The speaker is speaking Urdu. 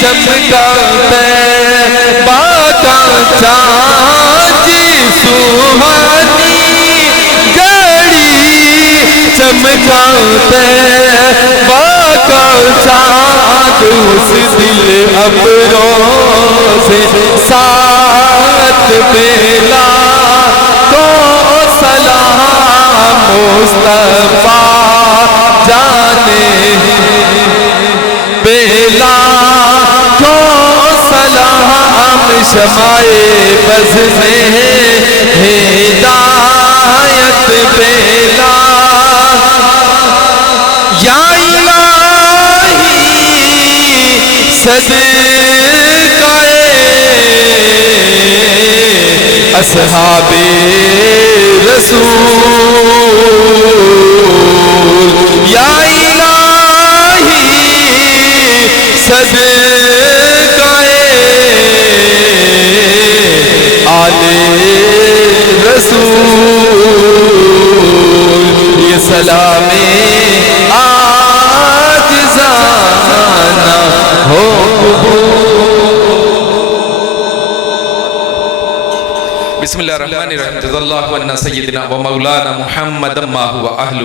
چمکا طیبہ کا چاند سہانی گھڑی چمکا طیبہ کا چاند اس دل ابروں سے ساتھ بیلا کو سلام مصطفیٰ جانے بیلا کو سلام شمائے بز میں ہدایت بیلا یا الہی صدقہ اصحاب رسول یا الہی صدقہ آل رسول یہ سلام عاجزانہ ہو بسم اللہ الرحمن الرحیم جزا اللہ عنا سیدنا و مولانا محمد ما هو اہل